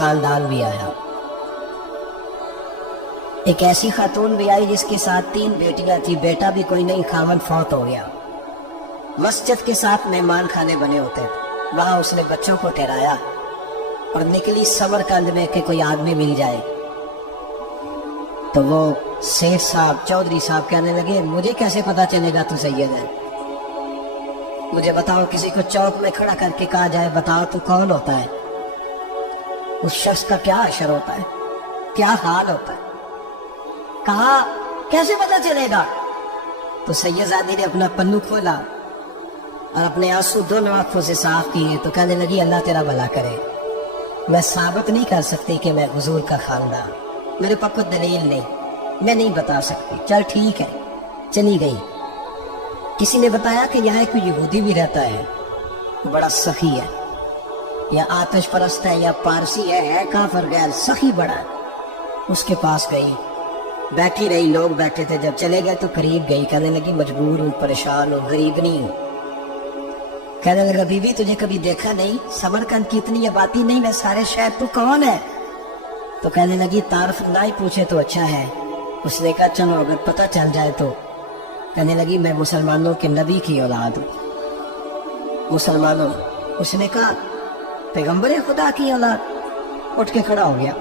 خاندان بھی آیا۔ ایک ایسی خاتون بھی آئی جس کے ساتھ 3 بیٹیاں تھی، بیٹا بھی کوئی نہیں، خاوند فوت ہو گیا۔ مسجد کے ساتھ مہمان خانے بنے ہوتے تھے، وہاں اس نے بچوں کو ٹھہرایا اور نکلی صبر کند میں کہ کوئی آدمی مل جائے۔ تو وہ سیٹھ صاحب، چودھری صاحب کہنے لگے مجھے کیسے پتا چلے گا تو سید ہے؟ مجھے بتاؤ، کسی کو چوک میں کھڑا کر کے کہا جائے بتاؤ تو کون ہوتا ہے؟ اس شخص کا کیا اشر ہوتا ہے، کیا حال ہوتا ہے؟ کہا کیسے پتا چلے گا؟ تو سید زادی نے اپنا پلو کھولا اور اپنے آنسو دونوں آنکھوں سے صاف کیے تو کہنے لگی اللہ تیرا بھلا کرے، میں ثابت نہیں کر سکتی کہ میں حضور کا خاندان، میرے پاس کوئی دلیل نہیں، میں نہیں بتا سکتی۔ چل ٹھیک ہے، چلی گئی۔ کسی نے بتایا کہ یہاں ایک یہودی بھی رہتا ہے، بڑا سخی ہے، یا آتش پرست ہے یا پارسی ہے کافر غیر، سخی بڑا ہے۔ اس کے پاس گئی، بیٹھی رہی، لوگ بیٹھے تھے، جب چلے گئے تو قریب گئی، کہنے لگی مجبور ہوں، پریشان ہوں، غریب نہیں ہوں۔ کہنے لگا بی بی تجھے کبھی دیکھا نہیں، سمرقند کی اتنی آبادی نہیں، میں سارے شہر، تو کون ہے؟ تو کہنے لگی تعارف نہ ہی پوچھے تو اچھا ہے۔ اس نے کہا چلو اگر پتہ چل جائے تو۔ کہنے لگی میں مسلمانوں کے نبی کی اولاد ہوں۔ مسلمانوں؟ اس نے کہا پیغمبر خدا کی اولاد۔ اٹھ کے کھڑا ہو گیا،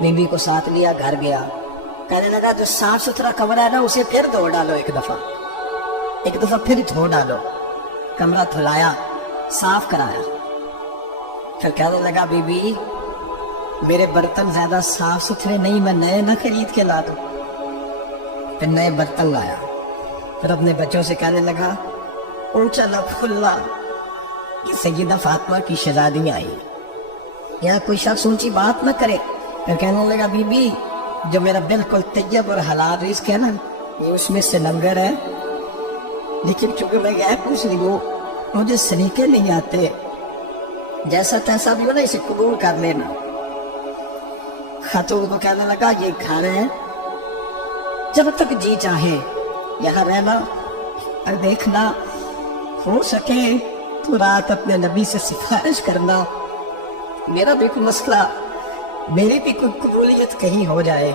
بی بی کو ساتھ لیا، گھر گیا۔ کہنے لگا جو صاف ستھرا کمرہ ہے نا اسے پھر دھو ڈالو، ایک دفعہ پھر دھو ڈالو۔ کمرہ دھلایا، صاف کرایا۔ پھر کہنے لگا بی بی میرے برتن زیادہ صاف ستھرے نہیں، میں نئے نہ خرید کے لا دوں۔ پھر نئے برتن لایا۔ پھر اپنے بچوں سے کہنے لگا اونچا نہ پھولنا، کہ سیدہ فاطمہ کی شہزادی آئی، یا کوئی شخص اونچی بات نہ کرے۔ پھر کہنے لگا بی بی جو میرا بالکل طیب اور حلال رزق ہے نا، یہ اس میں سے لنگر ہے، لیکن چونکہ میں غیر مسلم ہوں، مجھے سلیقے نہیں آتے، جیسا تیسا بھی ہو نا اسے قبول کر لینا۔ خاتون کو کہنے لگا یہ گھر ہے، جب تک جی چاہے یہاں رہنا، اور دیکھنا ہو سکے تو رات اپنے نبی سے سفارش کرنا، میرا بھی کوئی مسئلہ، میری بھی کوئی قبولیت کہیں ہو جائے۔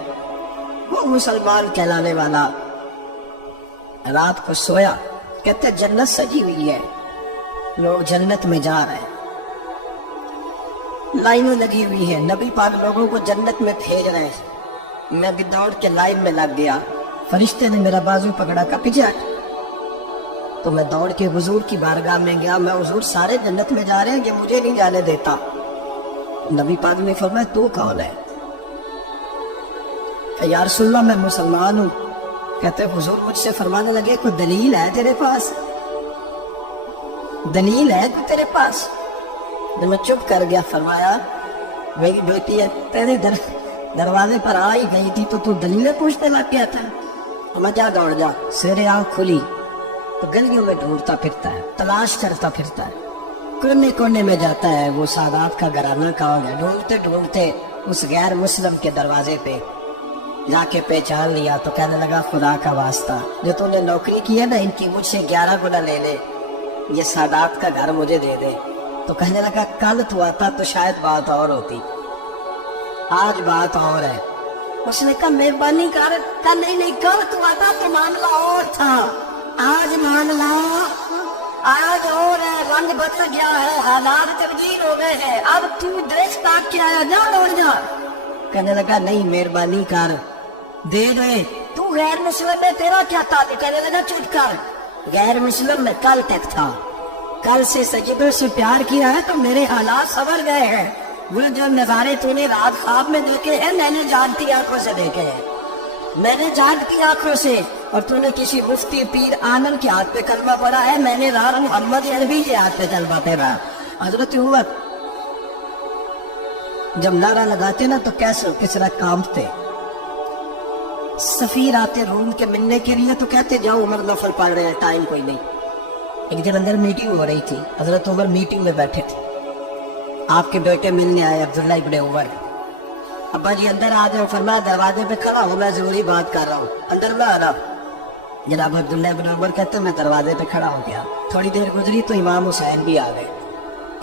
وہ مسلمان کہلانے والا رات کو سویا، کہتے جنت سجی ہوئی ہے، لوگ جنت میں جا رہے ہیں، لائنیں لگی ہوئی ہیں، نبی پاک لوگوں کو جنت میں بھیج رہے ہیں۔ میں بھی دوڑ کے لائن میں لگ گیا، فرشتے نے میرا بازو پکڑا کہ پیچھے ہٹ۔ تو میں دوڑ کے حضور کی بارگاہ میں گیا، میں حضور سارے جنت میں جا رہے ہیں، یہ مجھے نہیں جانے دیتا۔ نبی پاک نے فرمایا تو کون ہے؟ کہ یا رسول اللہ میں مسلمان ہوں۔ کہتے حضور مجھ سے فرمانے لگے کوئی دلیل ہے تیرے پاس؟ دلیل ہے کوئی تیرے پاس؟ میں چپ کر گیا۔ فرمایا میری بیٹی ہے تیرے دروازے پر آئی گئی تھی تو دلیلیں پوچھنے لگ گیا تھا۔ میں جا دوڑ جا، سویرے آنکھ کھلی تو گلیوں میں ڈھونڈتا پھرتا ہے، تلاش کرتا پھرتا ہے، کونے کونے میں جاتا ہے وہ سادات کا گھرانہ کہاں ہے۔ ڈھونڈتے ڈھونڈتے اس غیر مسلم کے دروازے پہ جا کے پہچان لیا تو کہنے لگا خدا کا واسطہ جو تو نے نوکری کی ہے نا ان کی مجھ سے 11 گنا لے لے، یہ سادات کا گھر مجھے دے دے۔ تو کہنے لگا کل تو آتا تو شاید بات اور ہوتی، آج بات اور ہے۔ اس نے کہا مہربانی کر، کل نہیں کل تو آتا تو معاملہ اور تھا، آج معاملہ آج اور ہے، رنگ بدل گیا ہے، حالات تبدیل ہو گئے ہیں، اب تو ڈریس تاک کے آیا، جا دوڑ جا۔ کہنے لگا نہیں مہربانی کر دے دے، تو غیر مسلم میں تیرا کیا تعلق؟ کہنے لگا چپ کر، غیر مسلم میں کل تک تھا، کل سے سجدوں سے پیار کیا ہے تو میرے حالات سنور گئے ہیں، وہ جو نظارے تو نے رات خواب میں دیکھے ہیں میں نے جانتی آنکھوں سے دیکھے ہیں، میں نے جانتی آنکھوں سے، اور تو نے کسی مفتی پیر عالم کے ہاتھ پہ کلمہ پڑھا ہے، میں نے راہ محمد عربی کے ہاتھ پہ کلمہ پڑھا۔ حضرت عمر جب نعرہ لگاتے نا تو کیسے کس طرح کانپتے، سفیر آتے روم کے ملنے کے لیے تو کہتے جاؤ عمر نفل پڑھ رہے ہیں، ٹائم کوئی نہیں۔ ایک دن اندر میٹنگ ہو رہی تھی، حضرت عمر میٹنگ میں بیٹھے تھے، آپ کے بیٹے ملنے آئے عبداللہ ابن عمر، ابا جی اندر آ جاؤ، فرمایا دروازے پہ کھڑا ہوں میں ضروری بات کر رہا ہوں، اندر میں آ رہا۔ جناب عبداللہ ابن عمر کہتے ہیں میں دروازے پہ کھڑا ہو گیا، تھوڑی دیر گزری تو امام حسین بھی آ گئے،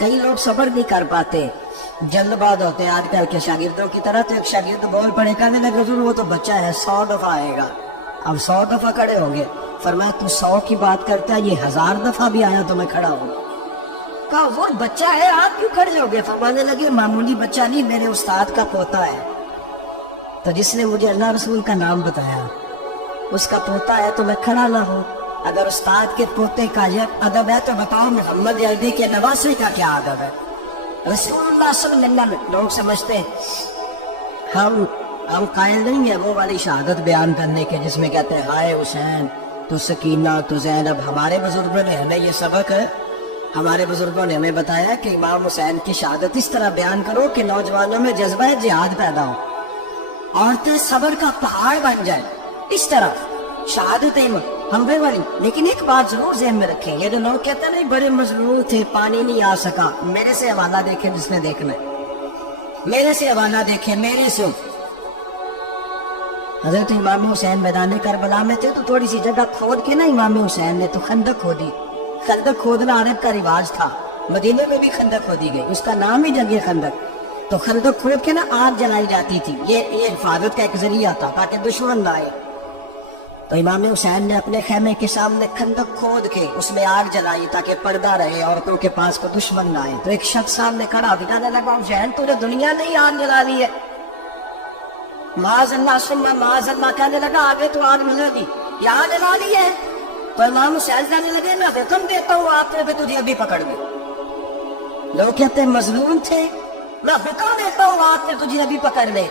کئی لوگ صبر نہیں کر پاتے، جلد باز ہوتے ہیں آج کل کے شاگردوں کی طرح. تو ایک شاگرد بول پڑے کہنے لگے حضور وہ تو بچہ ہے 100 دفعہ آئے گا. اب 100 دفعہ کھڑے ہوں گے. فرمایا تو 100 کی بات کرتا ہے، یہ 1000 دفعہ بھی آیا تو میں کھڑا ہوں. کہا حضور بچہ ہے آپ کیوں کھڑے ہو گئے؟ فرمانے لگے معمولی بچہ نہیں، میرے استاد کا پوتا ہے. تو جس نے مجھے اللہ رسول کا نام بتایا اس کا پوتا ہے تو میں کھڑا نہ ہوں. اگر استاد کے پوتے کا یہ ادب ہے تو بتاؤ محمد عربی کے نواسے کا کیا ادب ہے؟ رسول اللہ صلی اللہ علیہ وسلم. لوگ سمجھتے ہیں ہم قائل نہیں ہیں وہ والی شہادت بیان کرنے کے جس میں کہتے ہیں ہائے حسین تو سکینہ تو زینب. ہمارے بزرگوں نے ہمیں یہ سبق ہے، ہمارے بزرگوں نے ہمیں بتایا کہ امام حسین کی شہادت اس طرح بیان کرو کہ نوجوانوں میں جذبہ جہاد پیدا ہو، عورتیں صبر کا پہاڑ بن جائے. اس طرح شہادت ہمبے والی. لیکن ایک بات ضرور ذہن میں رکھیں، یہ جو لوگ کہتے ہیں نہیں بڑے مظلوم تھے پانی نہیں آ سکا، میرے سے حوالہ دیکھیں جس نے دیکھنا ہے، میرے سے حوالہ دیکھیں. میرے سے حضرت امام حسین میدان کربلا میں تھے تو تھوڑی سی جگہ کھود کے نا امام حسین نے تو خندق کھودی. خندق کھودنا عرب کا رواج تھا، مدینے میں بھی خندق کھودی گئی، اس کا نام ہی جنگ خندق. تو خندق کھود کے نا آگ جلائی جاتی تھی، یہ حفاظت کا ایک ذریعہ تھا تاکہ دشمن نہ آئے. تو امام حسین نے اپنے خیمے کے سامنے خندق کھود کے اس میں آگ جلائی تاکہ پردہ رہے، عورتوں کے پاس کو دشمن نہ آئے. تو ایک شخص سامنے کھڑا دکھانے لگا حسین تو نے دنیا نہیں آگ جلا لی ہے. معاذ اللہ ثم معاذ اللہ کہنے لگا آگے تو آگ ملے گی، یہاں جلا لی ہے. تو امام حسین کہنے لگے میں حکم دیتا ہوں آپ نے تجھے ابھی پکڑ لوں. لوگ کہتے ہیں مظلوم تھے، میں حکم دیتا ہوں آپ نے تجھے ابھی پکڑ لے.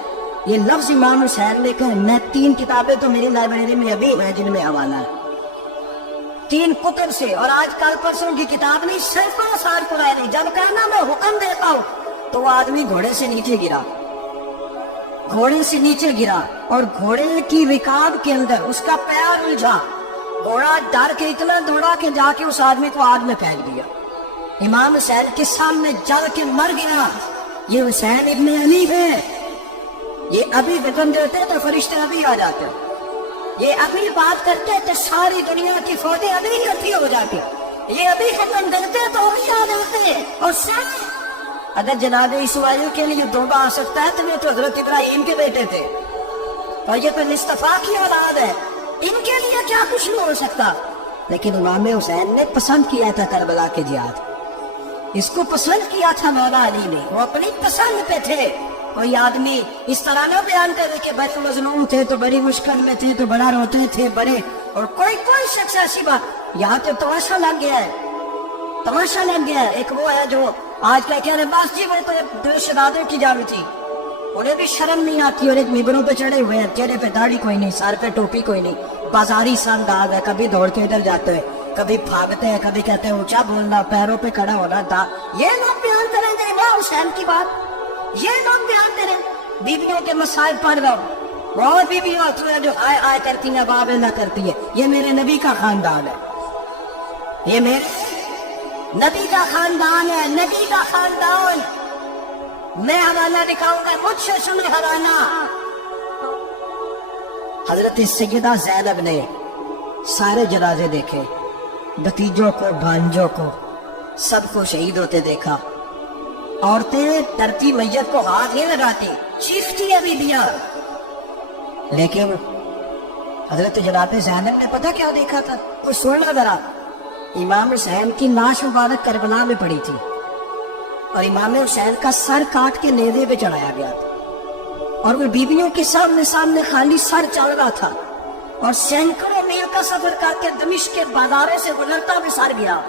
یہ لفظ امام حسین نے کہا. میں 3 کتابیں تو میری لائبریری میں ابھی ہیں جن میں حوالہ ہے 3 کتب سے، اور آج کل پرسوں کی کتاب نہیں سینکڑوں سال پرانی. جب کہنا میں حکم دیتا ہوں تو وہ آدمی گھوڑے سے نیچے گرا، گھوڑے سے نیچے گرا اور گھوڑے کی رکاب کے اندر اس کا پیر الجھا. گھوڑا ڈر کے اتنا دوڑا کہ جا کے اس آدمی کو آگ میں پھینک دیا. امام حسین کے سامنے جل کے مر گیا. یہ حسین ابن علی ہے، یہ ابھی حکم دیتے تو فرشتے ابھی آ جاتے، یہ ابھی بات کرتے تو ساری دنیا کی فوجیں ابھی اکٹھی ہو جاتی، یہ ابھی حکم دیتے تو ابھی آ جاتے. اور اگر جناب اسماعیل کے لیے دوبا آ سکتا ہے تو یہ تو حضرت ابراہیم کے بیٹے تھے اور یہ تو مصطفیٰ کی اولاد ہے، ان کے لیے کیا کچھ نہیں ہو سکتا. لیکن امام حسین نے پسند کیا تھا کربلا کے جہاد، اس کو پسند کیا تھا مولا علی نے، وہ اپنی پسند پہ تھے. کوئی آدمی اس طرح نہ بیان کرے کہ بڑے مظلوم تھے تو بڑی مشکل میں تھے تو بڑا روتے تھے بڑے، اور کوئی شخص ایسی بات. یہاں تو تماشا لگ گیا ہے، تماشا لگ گیا ہے. ایک وہ ہے جو آج کیا کہہ رہے بس جی میں تو شہادوں کی جان تھی، انہیں بھی شرم نہیں آتی اور ایک ممبروں پہ چڑھے ہوئے ہیں، چہرے پہ داڑھی کوئی نہیں، سر پہ ٹوپی کوئی نہیں، بازاری سا انداز ہے، کبھی دوڑ کے ادھر جاتے ہیں کبھی بھاگتے ہیں، کبھی کہتے ہیں اونچا بولنا پیروں پہ کھڑا ہونا تھا. یہ لوگ بیان کریں گے امام حسین کی بات، یہ لوگ بیان کریں. بیویوں کے مسائل پڑھ رہا ہوں، بہت بیویاں ہوتی ہیں جو آئے آئے کرتی ہیں باب نہ کرتی ہے. یہ میرے نبی کا خاندان ہے، یہ میرے نبی کا خاندان ہے، نبی کا خاندان. میں حوالہ دکھاؤں گا، مجھ سے سنے حوالہ. حضرت سیدہ زینب نے سارے جنازے دیکھے، بھتیجوں کو بھانجوں کو سب کو شہید ہوتے دیکھا. عورتیں ڈرتی میت کو ہاتھ نہیں لگاتی، چیختی ابھی دیا. لیکن حضرت جناب زینب نے پتہ کیا دیکھا تھا؟ وہ سننا ذرا. امام حسین کی لاش مبارک کربلا میں پڑی تھی اور امام حسین کا سر کاٹ کے نیزے پہ چڑھایا گیا تھا اور وہ بیویوں کے سامنے خالی سر چل رہا تھا اور سینکڑوں میل کا سفر کر کے دمشق کے بازارے سے گزرتا ہوئے سر گیا.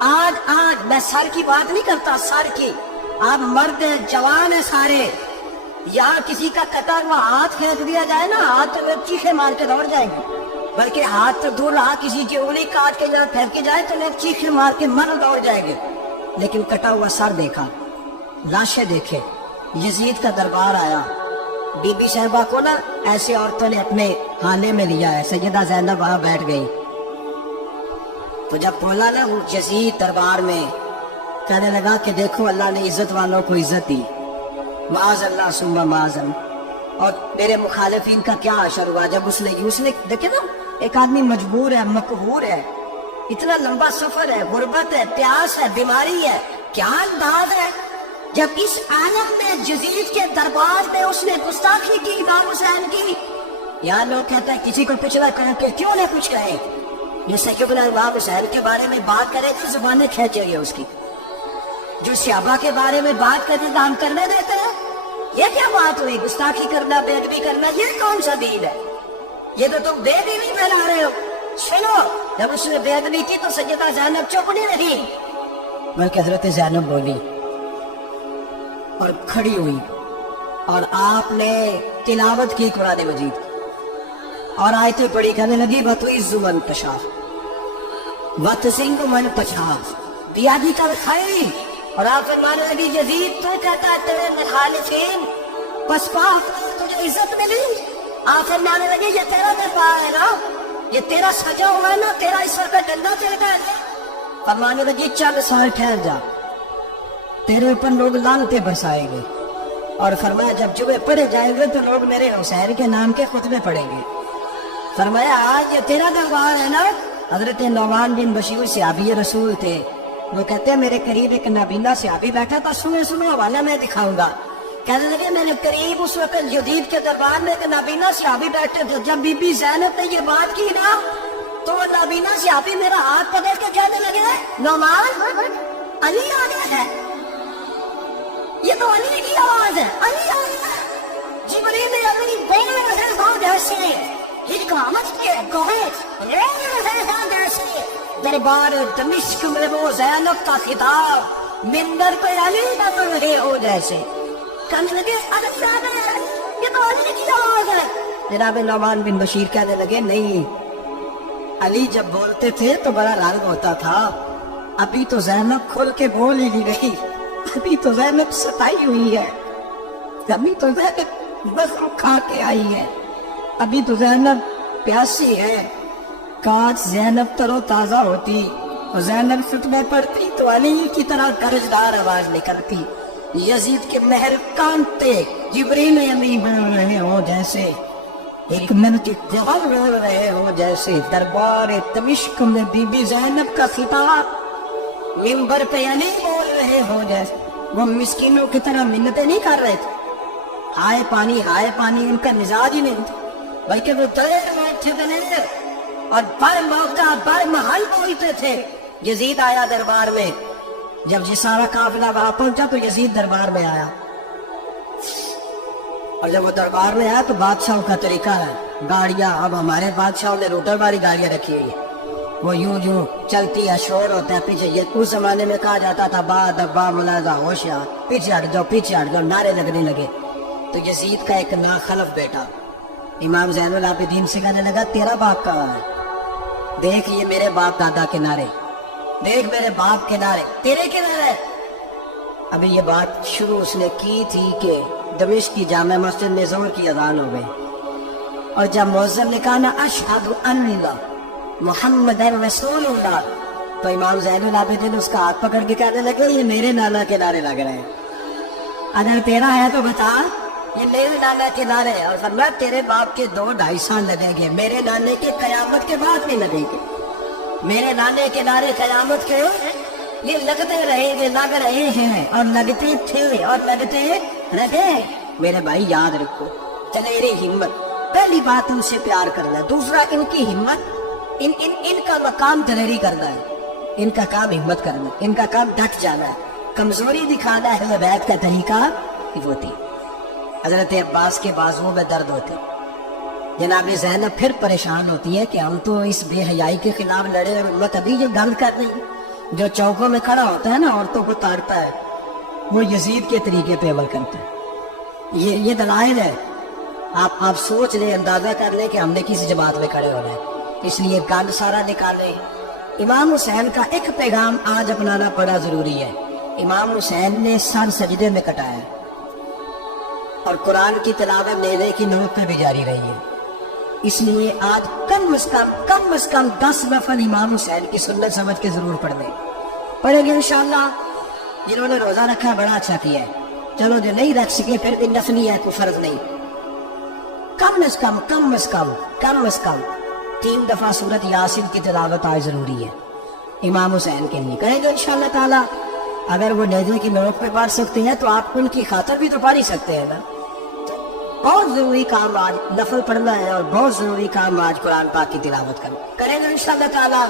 آج میں سر کی بات نہیں کرتا، سر کی. آپ مرد ہیں، جوان ہیں سارے، یہاں کسی کا کٹا ہوا ہاتھ پھینک دیا جائے نا، ہاتھ تو لوگ چیخے مار کے دوڑ جائیں گے، بلکہ ہاتھ تو دور رہا کسی کی انگلی کاٹ کے جہاں پھینک کے جائے تو لوگ چیخے مار کے مر دوڑ جائیں گے. لیکن کٹا ہوا سر دیکھا، لاشیں دیکھے. یزید کا دربار آیا، بی بی صاحبہ کو نا ایسے عورتوں نے اپنے خانے میں لیا ہے، سیدہ زینب وہاں بیٹھ گئی. تو جب بولا نا وہ یزید دربار میں، کہنے لگا کہ دیکھو اللہ نے عزت والوں کو عزت دی، معاذ اللہ ثم معاذ اللہ. اور میرے مخالفین کا کیا حشر ہوا جب اس نے دیکھے نا، ایک آدمی مجبور ہے، مقہور ہے، اتنا لمبا سفر ہے، غربت ہے، پیاس ہے، بیماری ہے، کیا انداز ہے، جب اس عالم میں یزید کے دربار میں اس نے گستاخی کی امام حسین کی. یہاں لوگ کہتے ہیں کسی کو کچھ نہ کہے کہ کیوں نہ کچھ کہے، جو سیدنا امام حسین کے بارے میں بات کرے تو زبانیں کھینچے گی اس کی، جو صحابہ کے بارے میں بات کرنے کا ہم کرنے دیتے ہیں. یہ کیا بات ہوئی، گستاخی کرنا، بے ادبی کرنا، یہ کون سا دین ہے؟ یہ تو تم بے دینی پھیلا رہے ہو. سنو، جب اس نے بے ادبی کی تو سیدہ زینب چپ نہیں رہی بلکہ حضرت زینب بولی اور کھڑی ہوئی، اور آپ نے تلاوت کی قرآن مجید اور آیتیں پڑھی، کہنے لگی وَتُعِزُّ مَن تَشَاءُ وَتُذِلُّ مَن تَشَاءُ بِیَدِکَ الْخَیرُ. اور آپ فرمانے لگی یزید تو کہتا ہے تیرے مخالفین بس پاک تجھے عزت ملی. آپ فرمانے لگی یہ تیرا دربار ہے نا، یہ تیرا سجا ہوا ہے نا، تیرا اس وقت ڈنڈا چلتا ہے. فرمانے لگی چند سال ٹھہر جا، تیرے اوپر لوگ لعنتیں برسائیں گے. اور فرمایا جب جمعے پڑھے جائیں گے تو لوگ میرے حسین کے نام کے خطبے پڑھیں گے. فرمایا آج یہ تیرا دربار ہے نا. حضرت نعمان بن بشیر صحابی رسول تھے، وہ کہتے ہیں میرے قریب ایک نابینا صحابی بیٹھا تھا، سنو حوالہ میں دکھاؤں گا. کہنے لگے میرے قریب اس وقت یزید کے دربار میں ایک نابینا صحابی بیٹھے تھے. جب بی بی زینب نے یہ بات کی نا تو وہ نابینا صحابی میرا ہاتھ پکڑ کے کہنے لگے نعمان علی آ گیا ہے، یہ تو علی کی آواز ہے، علی آ گیا ہے. جبریل علی بول رہے ہو جیسے حکامت کے گوہے رول رہے ہو جیسے دربار دمشق میں وہ زینب کا خطاب منبر پہ علی بول رہے ہو جیسے. کہنے لگے علی آ گیا ہے، یہ تو علی کی آواز ہے. جناب نعمان بن بشیر کہنے لگے نہیں، علی جب بولتے تھے تو بڑا رنگ ہوتا تھا، ابھی تو زینب کھل کے بول ہی نہیں رہی، ابھی تو زینب ستائی ہوئی ہے، ابھی تو زینب بس کھا کے آئی ہے، ابھی تو زینب پیاسی ہے. کاش زینب تر و تازہ ہوتی اور زینب خطبہ پڑھتی تو علی کی طرح گرجدار آواز نکلتی. یزید کے مہر کانتے جبریل امی بول رہے ہو جیسے، ایک منٹ جوہر بول رہے ہو جیسے. دربار دمشق میں بی بی زینب کا خطاب منبر پہ علی بول رہے ہو جیسے. وہ مسکینوں کی طرح منتیں نہیں کر رہے تھے، ہائے پانی ان کا مزاج ہی نہیں تھا، بلکہ وہ دلیر بیٹھے تھے اور بر موقع بر محل بولتے تھے. یزید آیا دربار میں، جب یہ سارا قافلہ وہاں پہنچا تو یزید دربار میں آیا، اور جب وہ دربار میں آیا تو بادشاہوں کا طریقہ ہے، گاڑیاں اب ہمارے بادشاہوں نے روٹر والی گاڑیاں رکھی ہوئی ہیں، وہ یوں چلتی ہے، شور ہوتا ہے پیچھے. یہ اس زمانے میں کہا جاتا تھا با دبا ملازہ ہوشیار، پیچھے ہٹ جاؤ، نعرے لگنے لگے. تو یزید کا ایک ناخلف بیٹا امام زین العابدین سے کہنے لگا تیرا باپ کہاں ہے؟ دیکھ یہ میرے باپ دادا کے نعرے، دیکھ میرے باپ کے نعرے، تیرے کے نعرے. ابھی یہ بات شروع اس نے کی تھی کہ دمشق کی جامع مسجد میں ظہر کی اذان ہو گئی، اور جب مؤذن نے کہا نا اشہد ان محمد رسول اللہ، تو امام زین العابدین اس کا ہاتھ پکڑ کے کہنے لگے یہ میرے نانا کے نعرے لگ رہے ہیں، اگر تیرا ہے تو بتا یہ میرے نانا کے نعرے. اور فرمایا تیرے باپ کے 2-2.5 سال لگیں گے، میرے نانے کے قیامت کے بعد نہیں لگیں گے. میرے نانے کے نعرے قیامت کے یہ لگتے رہیں گے، لگ رہے ہیں اور لگتے تھے اور لگتے رہے. میرے بھائی یاد رکھو دلیری ہمت، پہلی بات ان سے پیار کرنا، دوسرا ان کی ہمت، ان کا مقام دلیری کرنا ہے، ان کا کام ہمت کرنا، ان کا کام ڈٹ جانا ہے. کمزوری دکھانا ہے بیت کا طریقہ ہوتی. حضرت عباس کے بازوؤں میں درد ہوتے، جناب زینب پھر پریشان ہوتی ہے کہ ہم تو اس بے حیائی کے خلاف لڑے اور امت ابھی جو گل کر رہی ہے، جو چوکوں میں کھڑا ہوتا ہے نا عورتوں کو تاڑتا ہے، وہ یزید کے طریقے پہ عمل کرتا ہے. یہ دلائل ہے، آپ سوچ لیں، اندازہ کر لیں کہ ہم نے کس جماعت میں کھڑے ہونا ہے. اس لیے گل سارا نکالیں. امام حسین کا ایک پیغام آج اپنانا بڑا ضروری ہے. امام حسین نے سر سجدے میں کٹایا اور قرآن کی تلاوت نیزے کی نوک پہ بھی جاری رہی ہے. اس لیے آج کم از کم 10 نفل امام حسین کی سنت سمجھ کے ضرور پڑھیں گے انشاءاللہ. جنہوں نے روزہ رکھا بڑا اچھا کیا ہے، چلو جو نہیں رکھ سکے پھر بھی نفلی ہے، کوئی فرض نہیں. کم از کم 3 دفعہ سورت یاسین کی تلاوت آج ضروری ہے امام حسین کے لیے. کریں گے انشاءاللہ تعالی. اگر وہ نیزے کی نوک پہ پڑھ سکتے ہیں تو آپ ان کی خاطر بھی تو پڑھ ہی سکتے ہیں نا. بہت ضروری کام آج نفل پڑھنا ہے اور بہت ضروری کام آج قرآن پاک کی تلاوت کرنا. کریں گے انشاءاللہ تعالی.